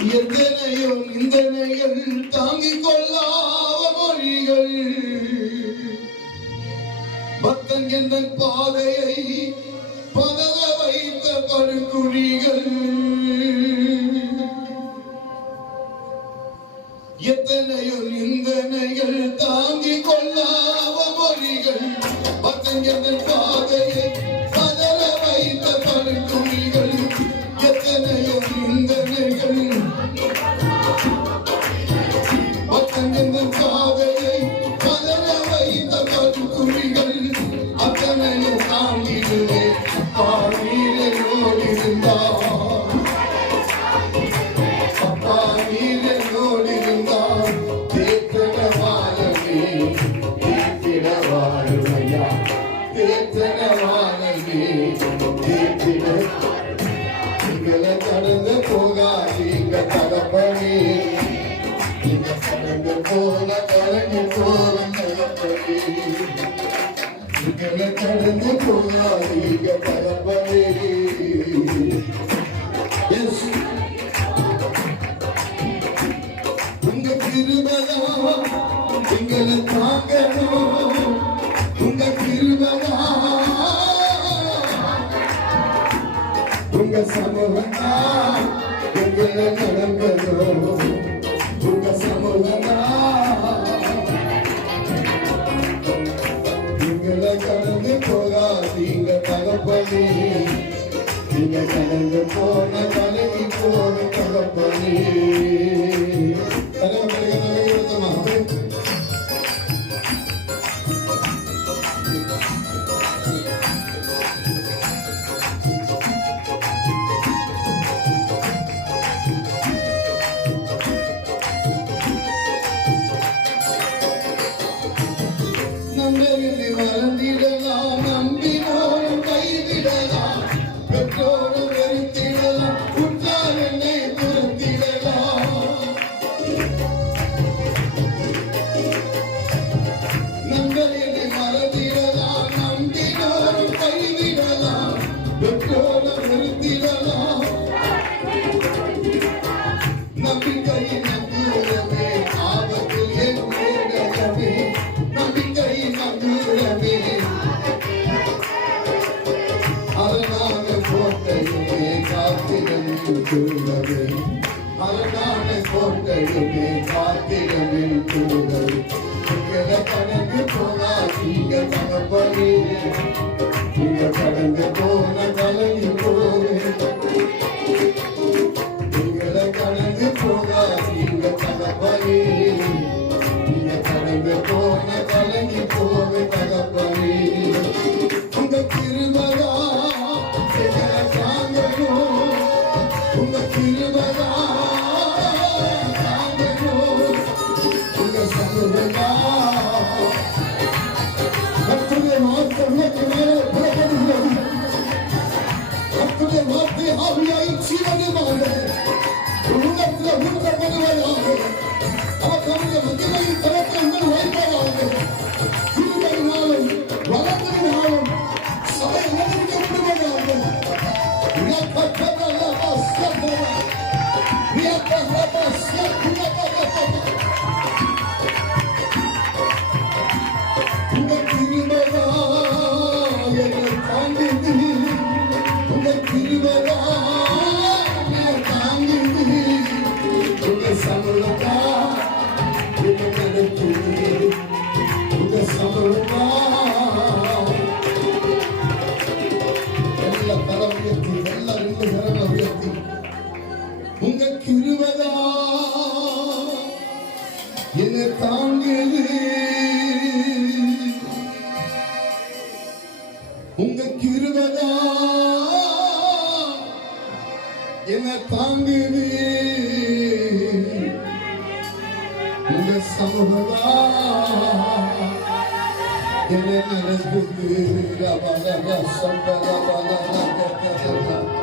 எத்தனையோ நிந்தனைகள் தாங்கிக் கொள்ளாத மொழிகள். பக்தன் என்ற பாதையை பதற வைத்த படுகுழிகள். எத்தனையோ நிந்தனைகள் தாங்கிக் கொள்ளாத மொழிகள். பக்தன் என்ற பாதையை கடந்து போகாதீங்க தகப்பனே நீங்க கடந்து போன கலங்கி போன தகப்பனே எங்களை கடந்து போகாதீங்க தகப்பனே எஸ் உங்க திருமணம் எங்களை தாங்கணும் உங்க சமூகத்தா எங்களை நடக்கணும் உங்க சமூகத்தா எங்களை கடந்து போகாதீங்க தகப்பனே நீங்க கடந்து போன கலகி போன தகப்பனே காத்திரமில் தூதவே அரணான கோட்டையுமே காத்திரமில் தூதவே உங்களை கணக்கு போகாதீங்க தகப்பனே நீங்க கடந்து போ உங்க Yine tam gelir Bunda girmeden Yine tam gelir Bunda sabırlar Yine neresi bir Bana bana bana bana bana bana